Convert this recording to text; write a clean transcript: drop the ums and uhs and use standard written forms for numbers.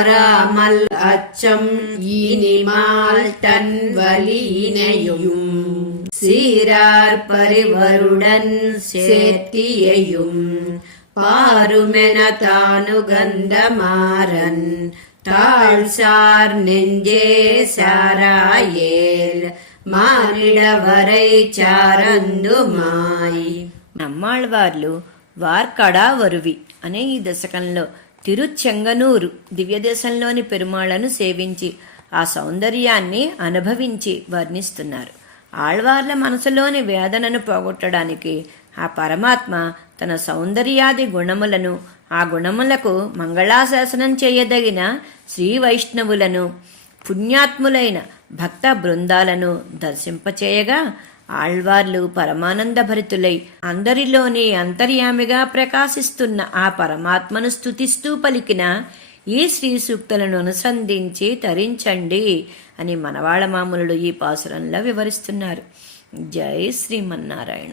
மாறாமல் அச்சம் இனிமால் தன் வலியினையும் சீரார் பரிவருடன் சேர்த்தியையும் பாருமென தானுகந்த மாறன் தாழ்சார் நெஞ்சே சாராயேல் మానిడవరై చారందుమాయ్. నమ్మాళ్వార్లు వార్కడా వరువి అనే ఈ దశకంలో తిరుచెంగనూరు దివ్యదేశంలోని పెరుమాళ్లను సేవించి ఆ సౌందర్యాన్ని అనుభవించి వర్ణిస్తున్నారు. ఆళ్వార్ల మనసులోని వేదనను పోగొట్టడానికి ఆ పరమాత్మ తన సౌందర్యాది గుణములను, ఆ గుణములకు మంగళాశాసనం చేయదగిన శ్రీ వైష్ణవులను, పుణ్యాత్ములైన భక్త బృందాలను దర్శింపచేయగా ఆళ్వార్లు పరమానందభరితులై అందరిలోని అంతర్యామిగా ప్రకాశిస్తున్న ఆ పరమాత్మను స్తుతిస్తూ పలికిన ఈ శ్రీ సూక్తులను అనుసంధించి తరించండి అని మనవాళ మామూలుడు ఈ పాసురంలో వివరిస్తున్నారు. జై శ్రీమన్నారాయణ.